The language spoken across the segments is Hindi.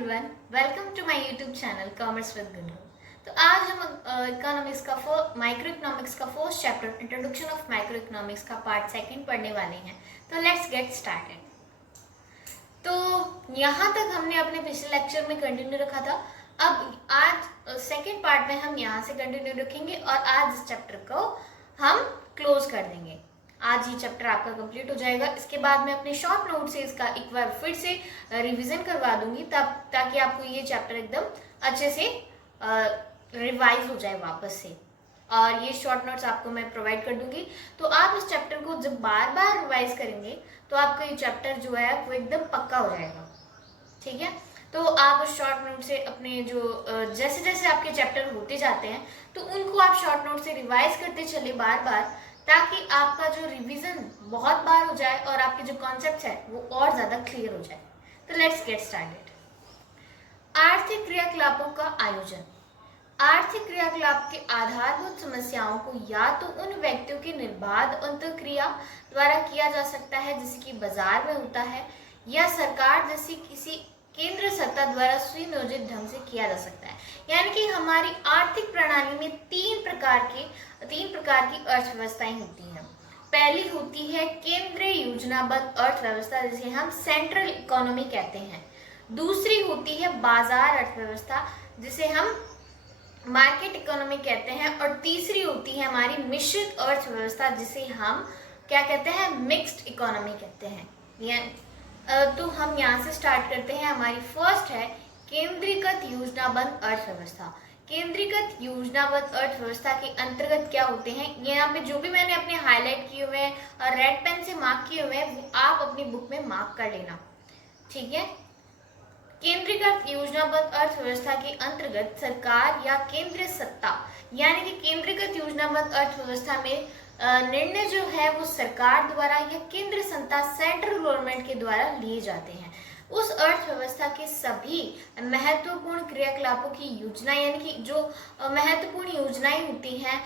Everyone, welcome to my YouTube channel commerce with Gungun. तो आज हम इकोनॉमिक्स का माइक्रो इकोनॉमिक्स का first chapter introduction of micro economics का पार्ट सेकंड पढ़ने वाले हैं। तो लेट्स गेट स्टार्टेड। तो यहाँ तक हमने अपने पिछले लेक्चर में कंटिन्यू रखा था। अब आज सेकंड पार्ट में हम यहाँ से कंटिन्यू रखेंगे और आज इस चैप्टर को हम क्लोज कर देंगे। आज ही चैप्टर आपका कंप्लीट हो जाएगा। इसके बाद मैं अपने शॉर्ट नोट से इसका एक बार फिर से रिवीजन करवा दूंगी ताकि आपको ये चैप्टर एकदम अच्छे से रिवाइज हो जाए वापस से, और ये शॉर्ट नोट्स आपको मैं प्रोवाइड कर दूंगी। तो आप इस चैप्टर को जब बार बार रिवाइज करेंगे तो आपका ये चैप्टर जो है वो एकदम पक्का हो जाएगा। ठीक है, तो आप उस शॉर्ट नोट से अपने जो जैसे जैसे आपके चैप्टर होते जाते हैं तो उनको आप शॉर्ट नोट से रिवाइज करते चले बार बार, ताकि आपका जो रिवीजन बहुत बार हो जाए और आपके जो कॉन्सेप्ट्स है वो और ज़्यादा क्लियर हो जाए। तो लेट्स गेट स्टार्टेड। आर्थिक क्रियाकलापों का आयोजन। आर्थिक क्रियाकलाप के आधारभूत समस्याओं को या तो उन व्यक्तियों की निर्बाध अंतःक्रिया द्वारा किया जा सकता है जिसकी बाजार में होता है, या सरकार जैसी किसी केंद्र सत्ता द्वारा सुनियोजित ढंग से किया जा सकता है। यानी कि हमारी आर्थिक प्रणाली में तीन प्रकार की अर्थव्यवस्थाएं होती हैं। पहली होती है केंद्रीय योजनाबद्ध अर्थव्यवस्था, जिसे हम सेंट्रल इकोनॉमी कहते हैं। दूसरी होती है बाजार अर्थव्यवस्था, जिसे हम मार्केट इकोनॉमी कहते हैं। और तीसरी होती है हमारी मिश्रित अर्थव्यवस्था, जिसे हम क्या कहते हैं, मिक्स्ड इकोनॉमी कहते हैं। तो हम यहाँ से स्टार्ट करते हैं। हमारी फर्स्ट है केंद्रीकृत योजनाबद्ध अर्थव्यवस्था। केंद्रीकृत योजनाबद्ध अर्थव्यवस्था के अंतर्गत क्या होते हैं, यहाँ पे जो भी मैंने अपने हाईलाइट किए हुए हैं और रेड पेन से मार्क किए हुए हैं वो आप अपनी बुक में मार्क कर लेना। ठीक है, केंद्रीकृत योजनाबद्ध अर्थव्यवस्था के अंतर्गत सरकार या केंद्रीय सत्ता, यानी कि केंद्रीकृत योजनाबद्ध अर्थव्यवस्था में निर्णय जो है वो सरकार द्वारा या केंद्र सत्ता सेंट्रल गवर्नमेंट के द्वारा लिए जाते हैं। उस अर्थव्यवस्था के सभी महत्वपूर्ण क्रियाकलापों की योजना, यानी कि जो महत्वपूर्ण योजनाएं होती हैं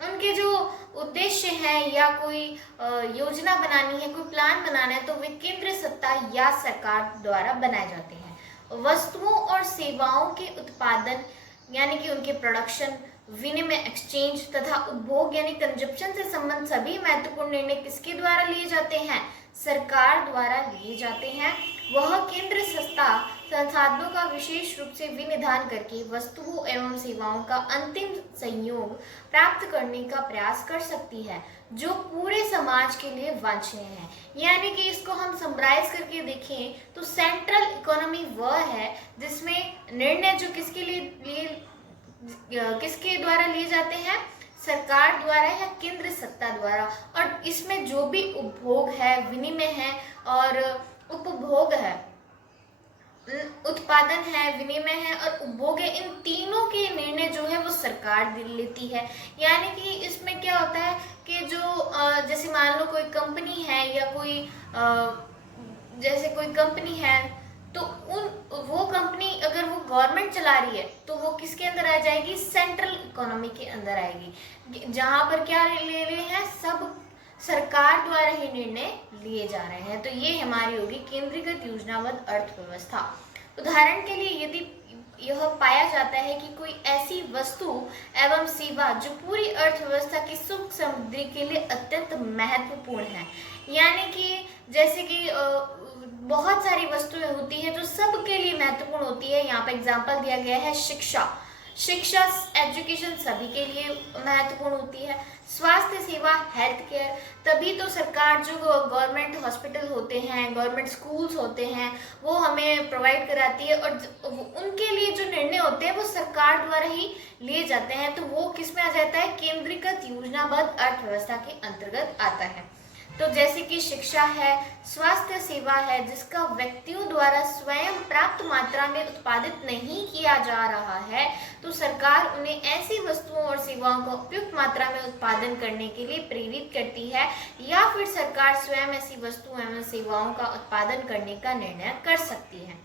उनके जो उद्देश्य हैं या कोई योजना बनानी है, कोई प्लान बनाना है, तो वे केंद्र सत्ता या सरकार द्वारा बनाए जाते हैं। वस्तुओं और सेवाओं के उत्पादन यानी कि उनके प्रोडक्शन, विनिमय एक्सचेंज तथा उपभोग यानी कंजप्शन से संबंधित सभी महत्वपूर्ण निर्णय किसके द्वारा लिए जाते हैं, सरकार द्वारा लिए जाते हैं। वह केंद्र सत्ता संसाधनों का विशेष रूप से विनिधान करके वस्तुओं एवं सेवाओं का अंतिम संयोग प्राप्त करने का प्रयास कर सकती है जो पूरे समाज के लिए वांछनीय है। यानी कि इसको हम समराइज करके देखें तो सेंट्रल इकोनॉमी वह है जिसमें निर्णय जो किसके द्वारा लिए जाते हैं, सरकार द्वारा या केंद्र सत्ता द्वारा। और इसमें जो भी उपभोग है, विनिमय है और उपभोग है, उत्पादन है, विनिमय है और उपभोग है, इन तीनों के निर्णय जो है वो सरकार लेती है। यानी कि इसमें क्या होता है कि जो जैसे मान लो कोई कंपनी है या कोई कंपनी है, तो वो कंपनी अगर वो गवर्नमेंट चला रही है तो वो किसके अंदर आ जाएगी, सेंट्रल इकोनॉमी के अंदर आएगी, जहां पर क्या ले रहे हैं, सब सरकार द्वारा ही निर्णय लिए जा रहे हैं। तो ये हमारी होगी केंद्रीकृत योजनाबद्ध अर्थव्यवस्था। उदाहरण के लिए यदि यह पाया जाता है कि कोई ऐसी वस्तु एवं सेवा जो पूरी अर्थव्यवस्था की सुख समृद्धि के लिए अत्यंत महत्वपूर्ण है, यानी कि जैसे कि बहुत सारी वस्तुएं होती है जो सबके लिए महत्वपूर्ण होती है। यहाँ पे एग्जांपल दिया गया है शिक्षा एजुकेशन सभी के लिए महत्वपूर्ण होती है। स्वास्थ्य सेवा, हेल्थ केयर, तभी तो सरकार जो गवर्नमेंट हॉस्पिटल होते हैं, गवर्नमेंट स्कूल्स होते हैं, वो हमें प्रोवाइड कराती है। और उनके लिए जो निर्णय होते हैं वो सरकार द्वारा ही लिए जाते हैं। तो वो किस में आ जाता है, केंद्रीकृत योजनाबद्ध अर्थव्यवस्था के अंतर्गत आता है। तो जैसे कि शिक्षा है, स्वास्थ्य सेवा है, जिसका व्यक्तियों द्वारा स्वयं प्राप्त मात्रा में उत्पादित नहीं किया जा रहा है, तो सरकार उन्हें ऐसी वस्तुओं और सेवाओं का उपयुक्त मात्रा में उत्पादन करने के लिए प्रेरित करती है, या फिर सरकार स्वयं ऐसी वस्तुओं एवं सेवाओं का उत्पादन करने का निर्णय कर सकती है।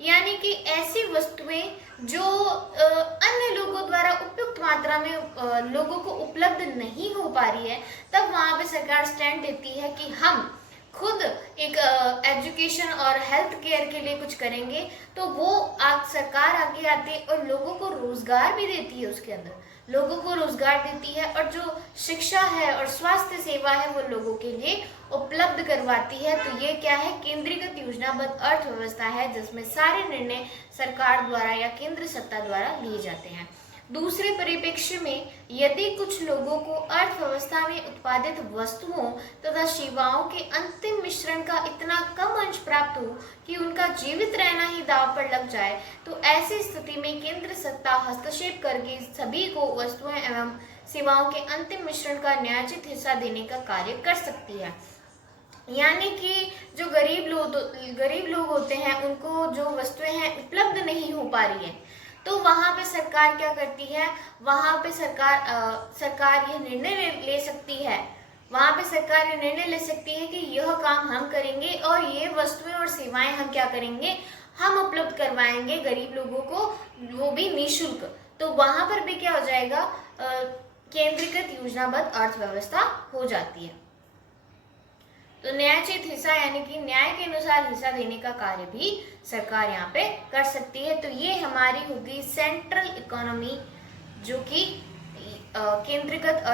यानी कि ऐसी वस्तुएं जो अन्य लोगों द्वारा उपयुक्त मात्रा में लोगों को उपलब्ध नहीं हो पा रही है, तब वहाँ पे सरकार स्टैंड देती है कि हम खुद एक एजुकेशन और हेल्थ केयर के लिए कुछ करेंगे तो वो सरकार आगे आती है और लोगों को रोजगार भी देती है, उसके अंदर लोगों को रोजगार देती है और जो शिक्षा है और स्वास्थ्य सेवा है वो लोगों के लिए उपलब्ध करवाती है। तो ये क्या है, केंद्रीकृत योजनाबद्ध अर्थव्यवस्था है जिसमें सारे निर्णय सरकार द्वारा या केंद्र सत्ता द्वारा लिए जाते हैं। दूसरे परिप्रेक्ष्य में यदि कुछ लोगों को अर्थव्यवस्था में उत्पादित वस्तुओं तथा सेवाओं के अंतिम मिश्रण का इतना कम अंश प्राप्त हो कि उनका जीवित रहना ही दांव पर लग जाए, तो ऐसी स्थिति में केंद्र सत्ता हस्तक्षेप करके सभी को वस्तुएं एवं सेवाओं के अंतिम मिश्रण का न्यायोचित हिस्सा देने का कार्य कर सकती है। यानी कि जो गरीब लोग होते हैं उनको जो वस्तुएं हैं उपलब्ध नहीं हो पा रही है, तो वहां पे सरकार क्या करती है, वहां पे सरकार ये निर्णय ले सकती है, वहां पे सरकार ये निर्णय ले सकती है कि यह काम हम करेंगे और ये वस्तुएं और सेवाएं हम क्या करेंगे, हम उपलब्ध करवाएंगे गरीब लोगों को, वो भी निःशुल्क। तो वहां पर भी क्या हो जाएगा, केंद्रीकृत योजनाबद्ध अर्थव्यवस्था हो जाती है। तो न्यायोचित हिस्सा यानी कि न्याय के अनुसार हिस्सा देने का कार्य भी सरकार यहाँ पे कर सकती है। तो ये हमारी होगी सेंट्रल इकोनॉमी, जो कि केंद्रीकृत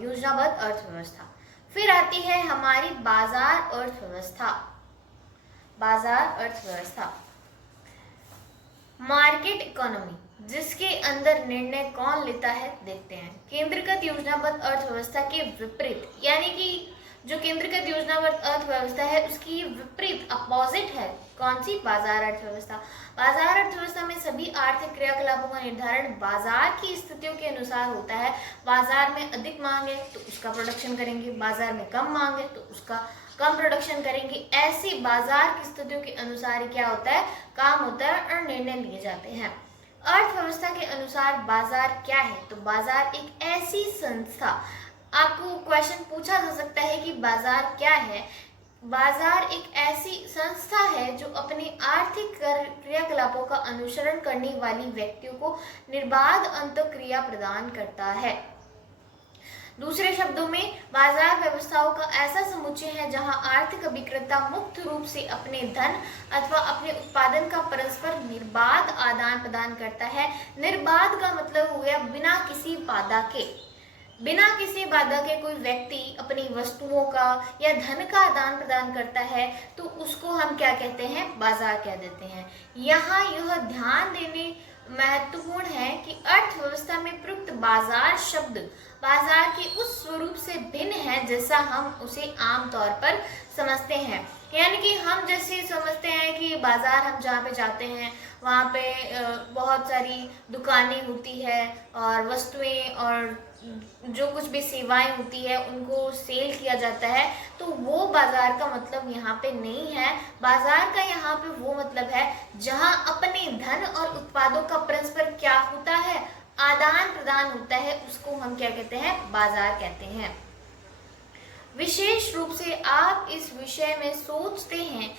योजनाबद्ध अर्थव्यवस्था। फिर आती है हमारी बाजार अर्थव्यवस्था। बाजार अर्थव्यवस्था मार्केट इकोनॉमी, जिसके अंदर निर्णय कौन लेता है देखते हैं। केंद्रीकृत योजनाबद्ध अर्थव्यवस्था के विपरीत, यानी कि जो केंद्रीकृत योजनाबद्ध अर्थव्यवस्था है उसकी विपरीत अपोजिट है कौन सी, बाजार अर्थव्यवस्था। बाजार अर्थव्यवस्था में सभी आर्थिक क्रियाकलापों का निर्धारण बाजार की स्थितियों के अनुसार होता है। बाजार में अधिक मांग है तो उसका प्रोडक्शन करेंगे, बाजार में कम मांग है तो उसका कम प्रोडक्शन करेंगे। ऐसी बाजार की स्थितियों के अनुसार क्या होता है, काम होता है और निर्णय लिए जाते हैं। अर्थव्यवस्था के अनुसार बाजार क्या है, तो बाजार एक ऐसी संस्था, आपको क्वेश्चन पूछा जा सकता है कि बाजार क्या है। बाजार एक ऐसी संस्था है जो अपने आर्थिक क्रियाकलापों का अनुसरण करने वाली व्यक्तियों को निर्बाध अंतःक्रिया प्रदान करता है। दूसरे शब्दों में, बाजार व्यवस्थाओं का ऐसा समुच्चय है जहां आर्थिक अभिक्रेता मुक्त रूप से अपने धन अथवा अपने उत्पादन का परस्पर निर्बाध आदान प्रदान करता है। निर्बाध का मतलब हो गया बिना किसी बाधा के। बिना किसी बाधा के कोई व्यक्ति अपनी वस्तुओं का या धन का आदान प्रदान करता है तो उसको हम क्या कहते हैं, बाजार कह देते हैं। यहाँ यह ध्यान देने महत्वपूर्ण है कि अर्थव्यवस्था में प्रयुक्त बाजार शब्द बाजार के उस स्वरूप से भिन्न है जैसा हम उसे आमतौर पर समझते हैं। यानी कि हम जैसे समझते हैं कि बाजार, हम जहाँ पे जाते हैं वहाँ पे बहुत सारी दुकानें होती है और वस्तुएं और जो कुछ भी सेवाएं होती है उनको सेल किया जाता है, तो वो बाजार का मतलब यहाँ पे नहीं है। बाजार का यहाँ पे वो मतलब है जहाँ अपने धन और उत्पादों का परस्पर क्या होता है, आदान प्रदान होता है, उसको हम क्या कहते हैं, बाजार कहते हैं। विशेष रूप से आप इस विषय में सोचते हैं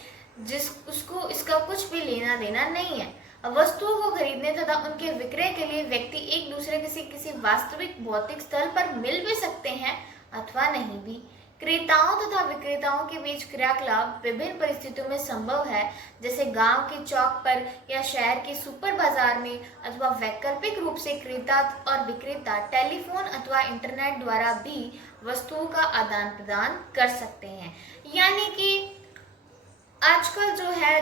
उसको इसका कुछ भी लेना देना नहीं है। वस्तुओं को खरीदने तथा उनके विक्रय के लिए व्यक्ति एक दूसरे से किसी वास्तविक भौतिक स्थल पर मिल भी सकते हैं अथवा नहीं भी। क्रेताओं तथा विक्रेताओं के बीच क्रियाकलाप विभिन्न परिस्थितियों में संभव है, जैसे गांव के चौक पर या शहर के सुपर बाजार में, अथवा वैकल्पिक रूप से क्रेता और विक्रेता टेलीफोन अथवा इंटरनेट द्वारा भी वस्तुओं का आदान प्रदान कर सकते हैं। यानी कि आजकल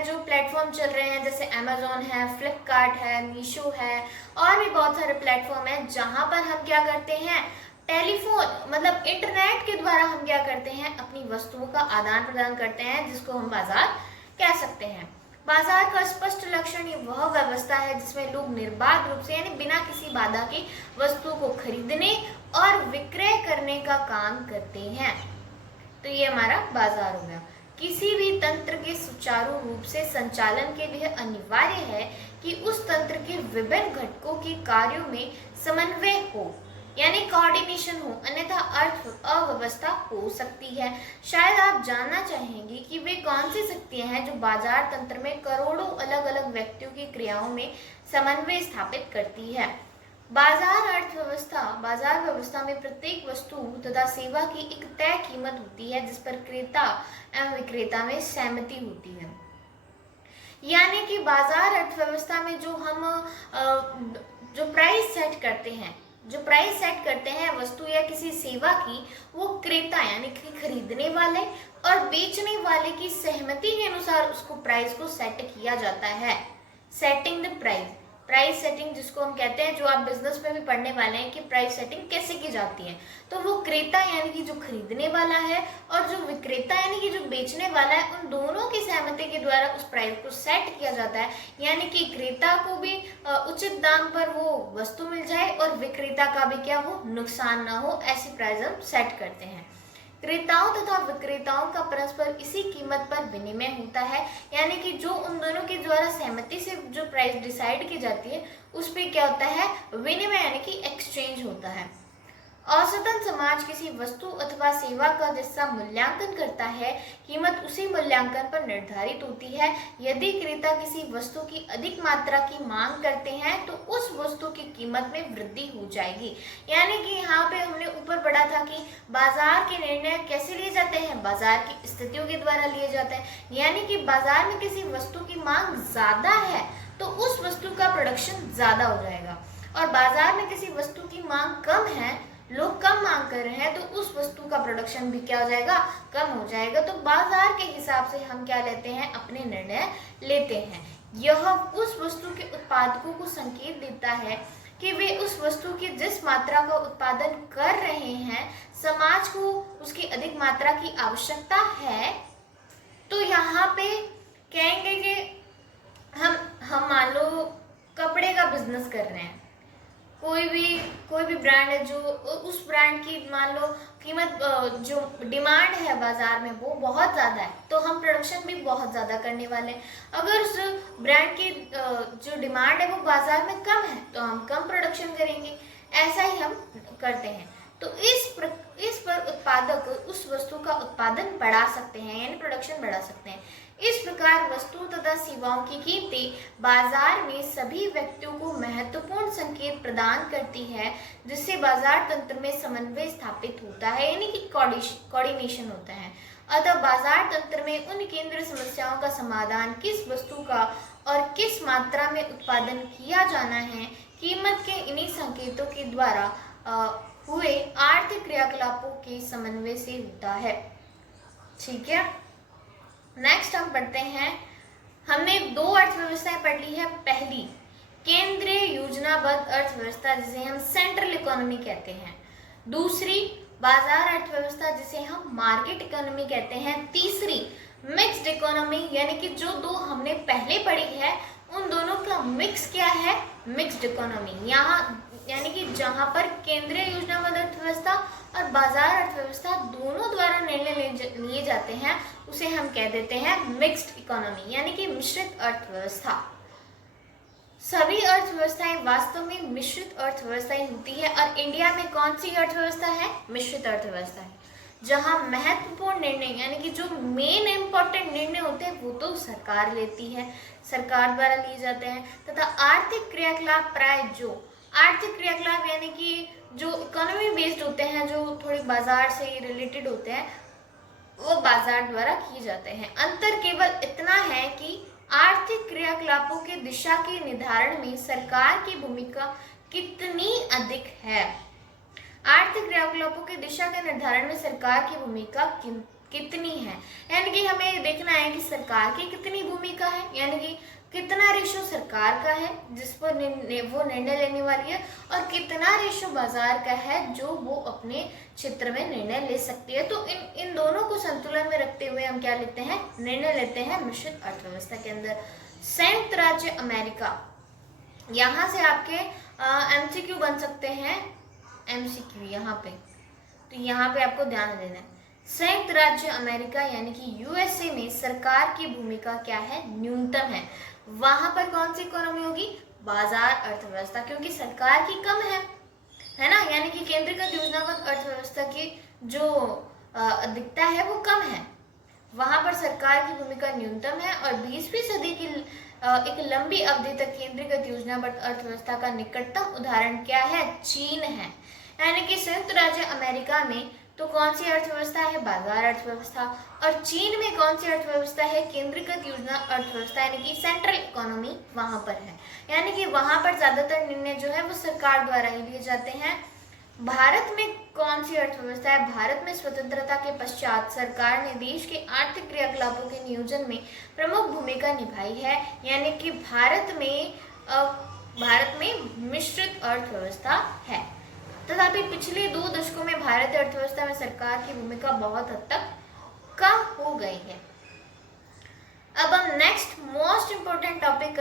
जो प्लेटफॉर्म चल रहे हैं जैसे अमेजोन है, फ्लिपकार्ट है, मीशो है और भी बहुत सारे प्लेटफॉर्म हैं जहां पर हम क्या करते हैं, टेलीफोन मतलब इंटरनेट के द्वारा हम क्या करते हैं, अपनी वस्तुओं का आदान प्रदान करते हैं, जिसको हम बाजार कह सकते हैं। बाजार का स्पष्ट लक्षण ये वह व्यवस्था है जिसमें लोग निर्बाध रूप से यानी बिना किसी बाधा के वस्तुओं को खरीदने और विक्रय करने का काम करते हैं। तो ये हमारा बाजार हो गया। किसी भी तंत्र के सुचारू रूप से संचालन के लिए अनिवार्य है कि उस तंत्र के विभिन्न घटकों के कार्यों में समन्वय हो, यानी कोऑर्डिनेशन हो, अन्यथा अर्थ अव्यवस्था हो सकती है। शायद आप जानना चाहेंगे कि वे कौन सी शक्तियां हैं जो बाजार तंत्र में करोड़ों अलग अलग व्यक्तियों की क्रियाओं में समन्वय स्थापित करती है। बाजार व्यवस्था में प्रत्येक वस्तु तथा सेवा की एक तय कीमत होती है जिस पर क्रेता एवं विक्रेता में सहमति होती है। यानी कि बाजार अर्थव्यवस्था में जो प्राइस सेट करते हैं वस्तु या किसी सेवा की, वो क्रेता यानी कि खरीदने वाले और बेचने वाले की सहमति के अनुसार उसको प्राइस को सेट किया जाता है। सेटिंग द प्राइस सेटिंग जिसको हम कहते हैं, जो आप बिजनेस में भी पढ़ने वाले हैं कि प्राइस सेटिंग कैसे की जाती है, तो वो क्रेता यानी कि जो खरीदने वाला है और जो विक्रेता यानी कि जो बेचने वाला है, उन दोनों की सहमति के द्वारा उस प्राइस को सेट किया जाता है। यानी कि क्रेता को भी उचित दाम पर वो वस्तु मिल जाए और विक्रेता का भी क्या हो, नुकसान ना हो, ऐसी प्राइस हम सेट करते हैं। क्रेताओं तथा विक्रेताओं का परस्पर इसी कीमत पर विनिमय होता है। यानी कि जो उन दोनों के द्वारा सहमति से जो प्राइस डिसाइड की जाती है उस पर क्या होता है, विनिमय यानी कि एक्सचेंज होता है। औसतन समाज किसी वस्तु अथवा सेवा का जैसा मूल्यांकन करता है, कीमत उसी मूल्यांकन पर निर्धारित होती है। यदि क्रेता किसी वस्तु की अधिक मात्रा की मांग करते हैं तो उस वस्तु की कीमत में वृद्धि हो जाएगी। यानी कि यहाँ पे हमने ऊपर पढ़ा था कि बाजार के निर्णय कैसे लिए जाते हैं, बाजार की स्थितियों के द्वारा लिए जाते हैं। यानी कि बाजार में किसी वस्तु की मांग ज्यादा है तो उस वस्तु का प्रोडक्शन ज्यादा हो जाएगा, और बाजार में किसी वस्तु की मांग कम है, लोग कम मांग कर रहे हैं, तो उस वस्तु का प्रोडक्शन भी क्या हो जाएगा, कम हो जाएगा। तो बाजार के हिसाब से हम क्या लेते हैं, अपने निर्णय लेते हैं। यह उस वस्तु के उत्पादकों को संकेत देता है कि वे उस वस्तु की जिस मात्रा का उत्पादन कर रहे हैं, समाज को उसकी अधिक मात्रा की आवश्यकता है। तो यहाँ पे कहेंगे कि हम मान लो कपड़े का बिजनेस कर रहे हैं, कोई भी ब्रांड है, जो उस ब्रांड की मान लो कीमत, जो डिमांड है बाजार में वो बहुत ज़्यादा है, तो हम प्रोडक्शन भी बहुत ज़्यादा करने वाले हैं। अगर उस ब्रांड की जो डिमांड है वो बाजार में कम है तो हम कम प्रोडक्शन करेंगे। ऐसा ही हम करते हैं। तो इस पर उत्पादक उस वस्तु का उत्पादन बढ़ा सकते हैं, यानी प्रोडक्शन बढ़ा सकते हैं। इस प्रकार वस्तु तथा सेवाओं की कीमतें बाजार में सभी व्यक्तियों को महत्वपूर्ण संकेत प्रदान करती है, जिससे बाजार तंत्र में समन्वय स्थापित होता है, यानी कि कोऑर्डिनेशन होता है। अतः बाजार तंत्र में उन केंद्रीय समस्याओं का समाधान, किस वस्तु का और किस मात्रा में उत्पादन किया जाना है, कीमत के इन्हीं संकेतों के द्वारा हुए आर्थिक क्रियाकलापों के समन्वय से होता है। ठीक है, नेक्स्ट हम पढ़ते हैं। हमने दो अर्थव्यवस्थाएं पढ़ ली है। पहली केंद्रीय योजनाबद्ध अर्थव्यवस्था, जिसे हम सेंट्रल इकोनॉमी कहते हैं। दूसरी बाजार अर्थव्यवस्था, जिसे हम मार्केट इकोनॉमी कहते हैं। तीसरी मिक्स्ड इकोनॉमी, यानी कि जो दो हमने पहले पढ़ी है उन दोनों का मिक्स क्या है, मिक्स्ड इकोनॉमी। यहाँ यानी कि जहाँ पर केंद्रीय योजनाबद्ध अर्थव्यवस्था और बाजार अर्थव्यवस्था दोनों द्वारा निर्णय लिए जाते हैं, उसे हम कह देते हैं मिक्स्ड इकोनॉमी, यानी कि मिश्रित अर्थव्यवस्था। सभी अर्थव्यवस्थाएं वास्तव में मिश्रित अर्थव्यवस्थाएं होती है, और इंडिया में कौन सी अर्थव्यवस्था है, मिश्रित अर्थव्यवस्था है, जहां महत्वपूर्ण निर्णय यानी कि जो मेन इंपॉर्टेंट निर्णय होते हैं वो तो सरकार लेती है, सरकार द्वारा लिए जाते हैं, तथा आर्थिक क्रियाकलाप प्राय जो आर्थिक क्रियाकलाप यानी कि जो इकोनॉमी बेस्ड होते हैं, जो थोड़े बाजार से रिलेटेड होते हैं, वो बाजार द्वारा किए जाते हैं। अंतर केवल इतना है कि आर्थिक क्रियाकलापों के दिशा के निर्धारण में सरकार की भूमिका कितनी अधिक है। आर्थिक क्रियाकलापों की दिशा के निर्धारण में सरकार की भूमिका कितनी है, यानी कि हमें देखना है कि सरकार की कितनी भूमिका है, यानी कि कितना रेशो सरकार का है जिस पर वो निर्णय लेने वाली है, और कितना रेशो बाजार का है जो वो अपने क्षेत्र में निर्णय ले सकती है। तो इन दोनों को संतुलन में रखते हुए हम क्या लेते हैं, निर्णय लेते हैं मिश्रित अर्थव्यवस्था के अंदर। संयुक्त राज्य अमेरिका, यहाँ से आपके एमसीक्यू बन सकते हैं, एमसीक्यू यहाँ पे, तो यहाँ पे आपको ध्यान देना है। संयुक्त राज्य अमेरिका यानी कि यूएसए में सरकार की भूमिका क्या है, न्यूनतम है। वहां पर कौन सी इकोनॉमी होगी, बाजार अर्थव्यवस्था, क्योंकि सरकार की कम है ना, यानी कि केंद्रीकृत योजनाबद्ध अर्थव्यवस्था की जो अधिकता है वो कम है, वहां पर सरकार की भूमिका न्यूनतम है। और 20वीं सदी की एक लंबी अवधि तक केंद्रीकृत योजनाबद्ध अर्थव्यवस्था का निकटतम उदाहरण क्या है? चीन है। यानी कि संयुक्त राज्य अमेरिका में तो कौन सी अर्थव्यवस्था है? बाजार अर्थव्यवस्था। और चीन में कौन सी अर्थव्यवस्था है? केंद्रीकृत योजना अर्थव्यवस्था, यानी कि सेंट्रल इकोनॉमी वहां पर है। यानी कि वहां पर ज्यादातर निर्णय जो है वो सरकार द्वारा ही लिए जाते हैं। भारत में कौन सी अर्थव्यवस्था है? भारत में स्वतंत्रता के पश्चात सरकार ने देश के आर्थिक क्रियाकलापों के नियोजन में प्रमुख भूमिका निभाई है। यानी कि भारत में मिश्रित अर्थव्यवस्था है। तथापि पिछले 2 दशकों में भारतीय अर्थव्यवस्था में सरकार की भूमिका बहुत हद तक कम हो गई है। अब हम नेक्स्ट मोस्ट इम्पोर्टेंट टॉपिक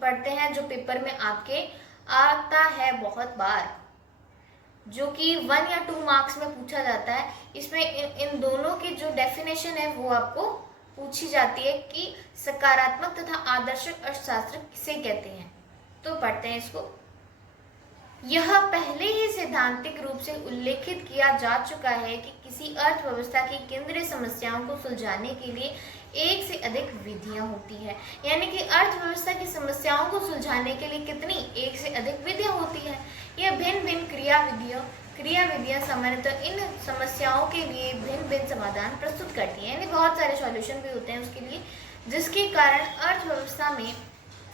पढ़ते हैं, जो पेपर में आपके आता है बहुत बार, जो कि 1 या 2 मार्क्स में पूछा जाता है। इसमें इन दोनों की जो डेफिनेशन है वो आपको पूछी जाती है कि सकारात्मक तथा आदर्शक अर्थशास्त्र किसे कहते हैं। तो पढ़ते हैं इसको। यह पहले ही सैद्धांतिक रूप से उल्लेखित किया जा चुका है कि किसी अर्थव्यवस्था की केंद्रीय समस्याओं को सुलझाने के लिए एक से अधिक विधियां होती है। यानी कि अर्थव्यवस्था की समस्याओं को सुलझाने के लिए कितनी? एक से अधिक विधियां होती है। यह भिन्न भिन्न क्रियाविधियां सामान्यतः इन समस्याओं के लिए भिन्न भिन्न समाधान प्रस्तुत करती हैं। यानी बहुत सारे सॉल्यूशन भी होते हैं उसके लिए, जिसके कारण अर्थव्यवस्था में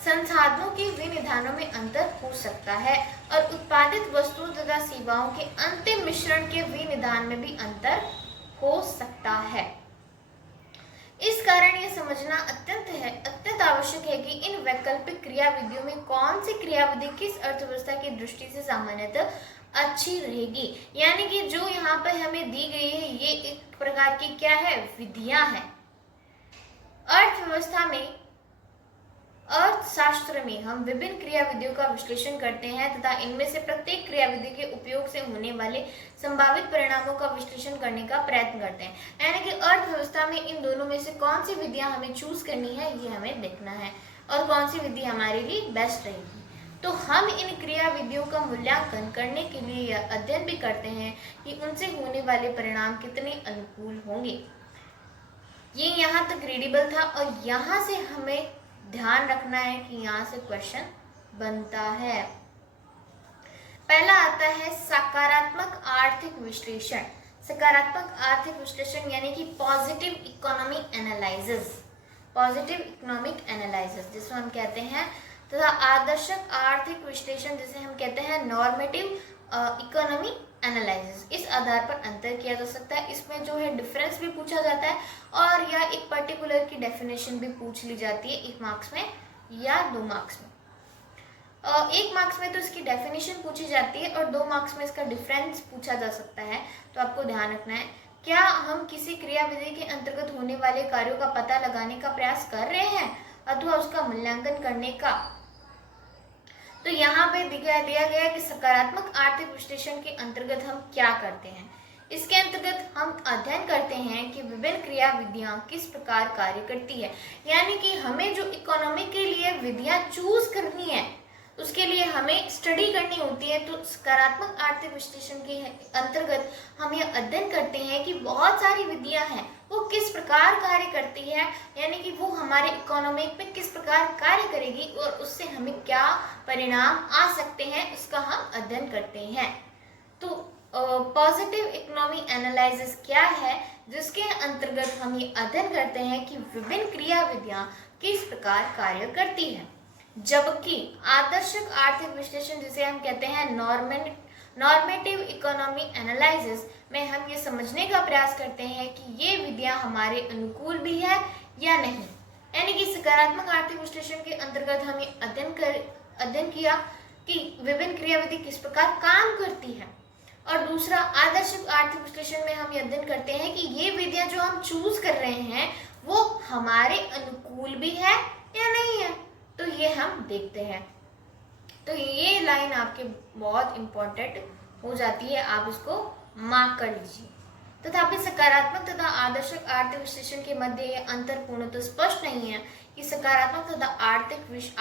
संसाधनों के विनिधानों में अंतर हो सकता है और उत्पादित वस्तुओं तथा सेवाओं के अंतिम मिश्रण के विनिधान में भी अंतर हो सकता है। इस कारण यह समझना अत्यंत आवश्यक है कि इन वैकल्पिक क्रियाविधियों में कौन सी क्रियाविधि किस अर्थव्यवस्था की दृष्टि से सामान्यतः अच्छी रहेगी। यानी कि जो यहाँ पर हमें दी गई है ये एक प्रकार की क्या है? विधियां हैं। अर्थव्यवस्था में, अर्थशास्त्र में हम विभिन्न क्रियाविधियों का विश्लेषण करते हैं तथा इनमें से प्रत्येक क्रियाविधि के उपयोग से होने वाले संभावित परिणामों का विश्लेषण करने का प्रयत्न करते हैं। यानी कि अर्थव्यवस्था में इन दोनों में से कौन सी विधियां हमें चूज करनी है ये हमें देखना है और कौन सी विधि हमारे लिए बेस्ट रहेगी। तो हम इन क्रियाविधियों का मूल्यांकन करने के लिए यह अध्ययन भी करते हैं कि उनसे होने वाले परिणाम कितने अनुकूल होंगे। ये यहाँ तक रीडेबल था और यहाँ से हमें ध्यान रखना है कि यहाँ से क्वेश्चन बनता है। पहला आता है सकारात्मक आर्थिक विश्लेषण। सकारात्मक आर्थिक विश्लेषण यानी कि पॉजिटिव इकोनॉमिक एनालिसिस जिसको हम कहते हैं, तथा आदर्शक आर्थिक विश्लेषण जिसे हम कहते हैं नॉर्मेटिव इकोनॉमी एनालिसिस। इस आधार पर अंतर किया जा सकता है। इसमें जो है डिफरेंस भी पूछा जाता है और या एक पर्टिकुलर की डेफिनेशन भी पूछ ली जाती है 1 मार्क्स में या 2 मार्क्स में। 1 मार्क्स में तो इसकी डेफिनेशन पूछी जाती है और 2 मार्क्स में इसका डिफरेंस पूछा जा सकता है। तो आपको ध्यान रखना है, क्या हम किसी क्रियाविधि के अंतर्गत होने वाले कार्यों का पता लगाने का प्रयास कर रहे हैं अथवा उसका मूल्यांकन करने का। तो यहाँ पे दिया गया कि सकारात्मक आर्थिक विश्लेषण के अंतर्गत हम क्या करते हैं। इसके अंतर्गत हम अध्ययन करते हैं कि विभिन्न क्रियाविधियां किस प्रकार कार्य करती है। यानी कि हमें जो इकोनॉमी के लिए विधियां चूज करनी है उसके लिए हमें स्टडी करनी होती है। तो सकारात्मक आर्थिक विश्लेषण के अंतर्गत हम यह अध्ययन करते हैं कि बहुत सारी विधियां हैं वो किस प्रकार कार्य करती है, यानी कि वो हमारे इकोनॉमी में किस प्रकार कार्य करेगी और उससे हमें क्या परिणाम आ सकते हैं उसका हम अध्ययन करते हैं। तो पॉजिटिव इकोनॉमी एनालिसिस क्या है, जिसके अंतर्गत हम ये अध्ययन करते हैं कि विभिन्न क्रियाविधियां किस प्रकार कार्य करती है। जबकि आदर्शक आर्थिक विश्लेषण जिसे हम कहते हैं नॉर्मेटिव इकोनॉमी एनालिसिस में हम ये समझने का प्रयास करते हैं कि ये विधियां हमारे अनुकूल भी है या नहीं। यानी कि सकारात्मक आर्थिक विश्लेषण के अंतर्गत हम ये अध्ययन किया कि विभिन्न क्रियाविधि किस प्रकार काम करती है, और दूसरा आदर्शक आर्थिक विश्लेषण में हम ये अध्ययन करते हैं कि ये विधियां जो हम चूज कर रहे हैं वो हमारे अनुकूल भी है या नहीं है। तो ये हम देखते हैं। तो ये लाइन आपके बहुत इम्पोर्टेंट हो जाती है, आप इसको मार्क कर लीजिए। तथापि सकारात्मक तथा आदर्शक आर्थिक विश्लेषण के मध्य यह अंतर पूर्णतः स्पष्ट नहीं है कि सकारात्मक तथा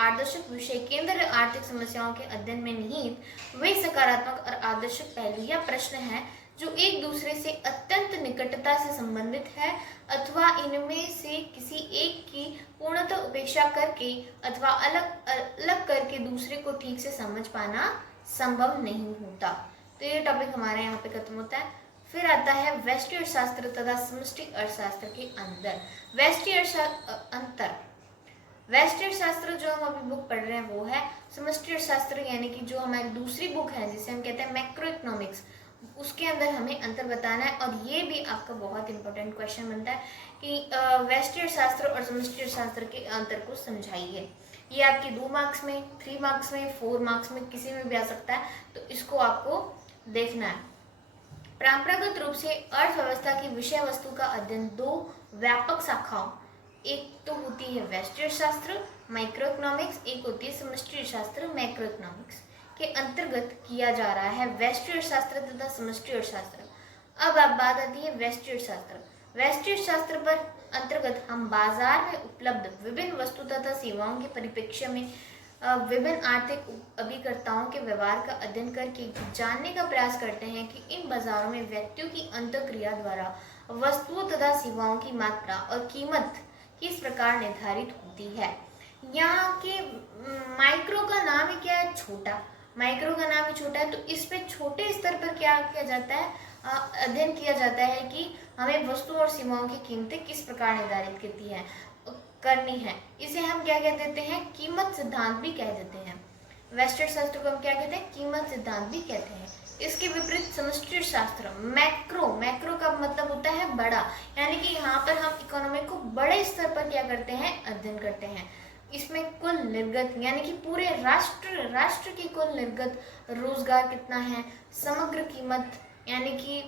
आदर्शक विषय केंद्र आर्थिक समस्याओं के अध्ययन में निहित वे सकारात्मक और आदर्शक पहलू या प्रश्न हैं जो एक दूसरे से अत्यंत निकटता से संबंधित है अथवा इनमें से किसी एक की पूर्णतः उपेक्षा करके अथवा अलग अलग करके दूसरे को ठीक से समझ पाना संभव नहीं होता। तो ये टॉपिक हमारे यहाँ पे खत्म होता है। फिर आता है व्यष्टि अर्थशास्त्र तथा समष्टि अर्थशास्त्र के अंदर। व्यष्टि अर्थशास्त्र जो हम अभी बुक पढ़ रहे हैं वो है। समष्टि अर्थशास्त्र यानी कि जो हमारी दूसरी बुक है जिसे हम कहते हैं मैक्रो इकोनॉमिक्स, उसके अंदर हमें अंतर बताना है। और ये भी आपका बहुत इंपॉर्टेंट क्वेश्चन बनता है कि व्यष्टि अर्थशास्त्र और समष्टि अर्थशास्त्र के अंतर को समझाइए। ये आपके 2 मार्क्स में, 3 मार्क्स में, 4 मार्क्स में किसी में भी आ सकता है, तो इसको आपको देखना है। परंपरागत रूप से अर्थव्यवस्था की विषय वस्तु का अध्ययन 2 व्यापक शाखाओं, एक तो होती है व्यष्टि अर्थशास्त्र माइक्रो इकोनॉमिक्स, एक होती है समष्टि अर्थशास्त्र मैक्रो इकोनॉमिक्स के अंतर्गत किया जा रहा है। व्यष्टि अर्थशास्त्र तथा समष्टि अर्थशास्त्र। अब बात आती है व्यष्टि अर्थशास्त्र। व्यष्टि अर्थशास्त्र पर अंतर्गत हम बाजार में उपलब्ध विभिन्न वस्तु तथा सेवाओं के परिप्रेक्ष्य में विभिन्न आर्थिक अभिकर्ताओं के व्यवहार का अध्ययन करके जानने का प्रयास करते हैं कि इन बाजारों में व्यक्तियों की अंतःक्रिया द्वारा वस्तुओं तथा सेवाओं की मात्रा और कीमत किस प्रकार निर्धारित होती है। यहाँ के माइक्रो का नाम ही क्या है? छोटा। माइक्रो का नाम ही छोटा है, तो इस पे छोटे स्तर पर क्या किया जाता है? अध्ययन किया जाता है कि हमें वस्तु और सेवाओं की कीमतें किस प्रकार निर्धारित करनी है। इसे हम क्या कह देते हैं? कीमत सिद्धांत भी कह देते हैं। व्यष्टि अर्थशास्त्र को हम क्या कहते हैं? कीमत सिद्धांत भी कहते हैं। इसके विपरीत समष्टि अर्थशास्त्र मैक्रो का मतलब होता है बड़ा, यानी कि यहाँ पर हम इकोनॉमी को बड़े स्तर पर क्या करते हैं? अध्ययन करते हैं। इसमें कुल निर्गत यानी कि पूरे राष्ट्र की कुल निर्गत, रोजगार कितना है, समग्र कीमत यानी कि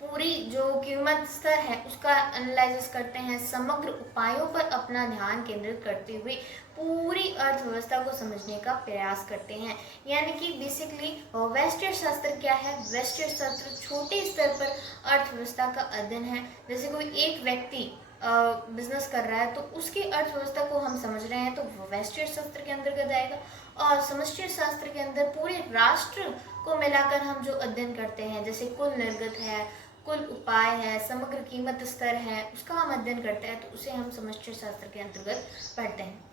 पूरी जो कीमत स्तर है उसका एनालिसिस करते हैं। समग्र उपायों पर अपना ध्यान केंद्रित करते हुए पूरी अर्थव्यवस्था को समझने का प्रयास करते हैं। यानी कि बेसिकली व्यष्टि अर्थशास्त्र क्या है? व्यष्टि अर्थशास्त्र छोटे स्तर पर अर्थव्यवस्था का अध्ययन है। जैसे कोई एक व्यक्ति बिजनेस कर रहा है तो उसकी अर्थव्यवस्था को हम समझ रहे हैं, तो वो व्यष्टि अर्थशास्त्र के अंतर्गत आएगा। और समष्टि अर्थशास्त्र के अंदर पूरे राष्ट्र को मिलाकर हम जो अध्ययन करते हैं, जैसे कुल निर्गत है, कुल उपाय है, समग्र कीमत स्तर है, उसका हम अध्ययन करते हैं, तो उसे हम समष्टि अर्थशास्त्र के अंतर्गत पढ़ते हैं।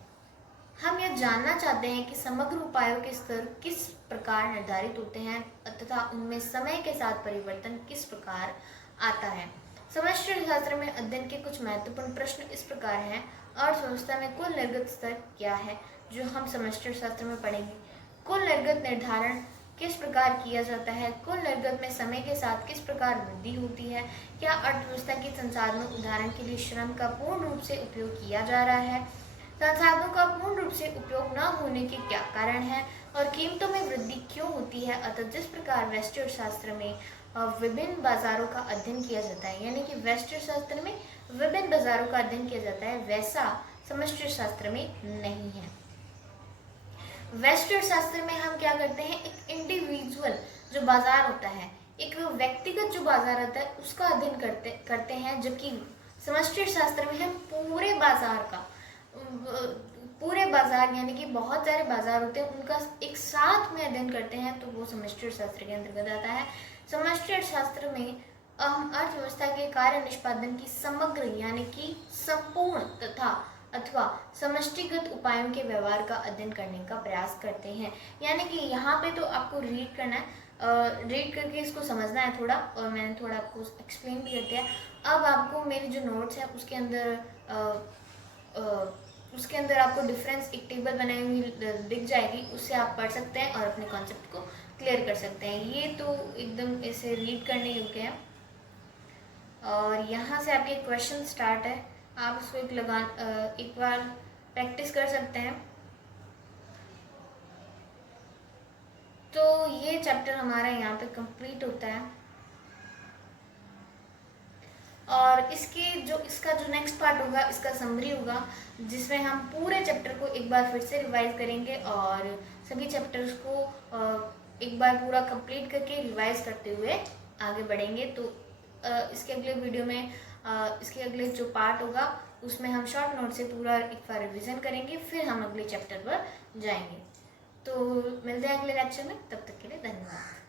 हम यह जानना चाहते हैं कि समग्र उपायों के स्तर किस प्रकार निर्धारित होते हैं तथा उनमें समय के साथ परिवर्तन किस प्रकार आता है। समष्टि अर्थशास्त्र में अध्ययन के कुछ महत्वपूर्ण प्रश्न इस प्रकार हैं। अर्थव्यवस्था में कुल निर्गत स्तर क्या है, जो हम समष्टि अर्थशास्त्र में पढ़ेंगे। कुल निर्गत निर्धारण किस प्रकार किया जाता है। कुल निर्गत में समय के साथ किस प्रकार वृद्धि होती है। क्या अर्थव्यवस्था के संसाधनों, उदाहरण के लिए श्रम का पूर्ण रूप से उपयोग किया जा रहा है। संसाधनों का पूर्ण रूप से उपयोग न होने के क्या कारण है और कीमतों में वृद्धि क्यों होती है। अतः जिस प्रकार व्यष्टि अर्थशास्त्र में विभिन्न बाजारों का अध्ययन किया जाता है, यानी कि व्यष्टि अर्थशास्त्र में विभिन्न बाजारों का अध्ययन किया जाता है, वैसा समष्टि अर्थशास्त्र में नहीं है। व्यष्टि अर्थशास्त्र में हम क्या करते हैं? एक इंडिविजुअल जो बाजार होता है, एक व्यक्तिगत जो बाजार होता है उसका अध्ययन करते हैं, जबकि समष्टि अर्थशास्त्र में हम पूरे बाजार यानी कि बहुत सारे बाजार होते हैं उनका एक साथ में अध्ययन करते हैं, तो वो समष्टि अर्थशास्त्र के अंतर्गत आता है। समष्टि अर्थशास्त्र में हम अर्थव्यवस्था के कार्य निष्पादन की समग्र यानी कि संपूर्ण तथा अथवा समष्टिगत उपायों के व्यवहार का अध्ययन करने का प्रयास करते हैं। यानी कि यहाँ पे तो आपको रीड करना है, रीड करके इसको समझना है थोड़ा, और मैंने थोड़ा आपको एक्सप्लेन भी कर दिया। अब आपको मेरे जो नोट्स है उसके अंदर आपको डिफरेंस एक टेबल बनाई हुई दिख जाएगी, उससे आप पढ़ सकते हैं और अपने कॉन्सेप्ट को क्लियर कर सकते हैं। ये तो एकदम ऐसे रीड करने योग्य है। और यहाँ से आपके क्वेश्चन स्टार्ट है, आप उसको एक बार प्रैक्टिस कर सकते हैं। तो ये चैप्टर हमारा यहाँ पे कंप्लीट होता है, और इसका जो नेक्स्ट पार्ट होगा, इसका समरी होगा, जिसमें हम पूरे चैप्टर को एक बार फिर से रिवाइज करेंगे और सभी चैप्टर्स को एक बार पूरा कंप्लीट करके रिवाइज करते हुए आगे बढ़ेंगे। तो इसके अगले वीडियो में इसके अगले जो पार्ट होगा उसमें हम शॉर्ट नोट से पूरा एक बार रिविजन करेंगे, फिर हम अगले चैप्टर पर जाएंगे। तो मिलते हैं अगले लेक्चर में, तब तक के लिए धन्यवाद।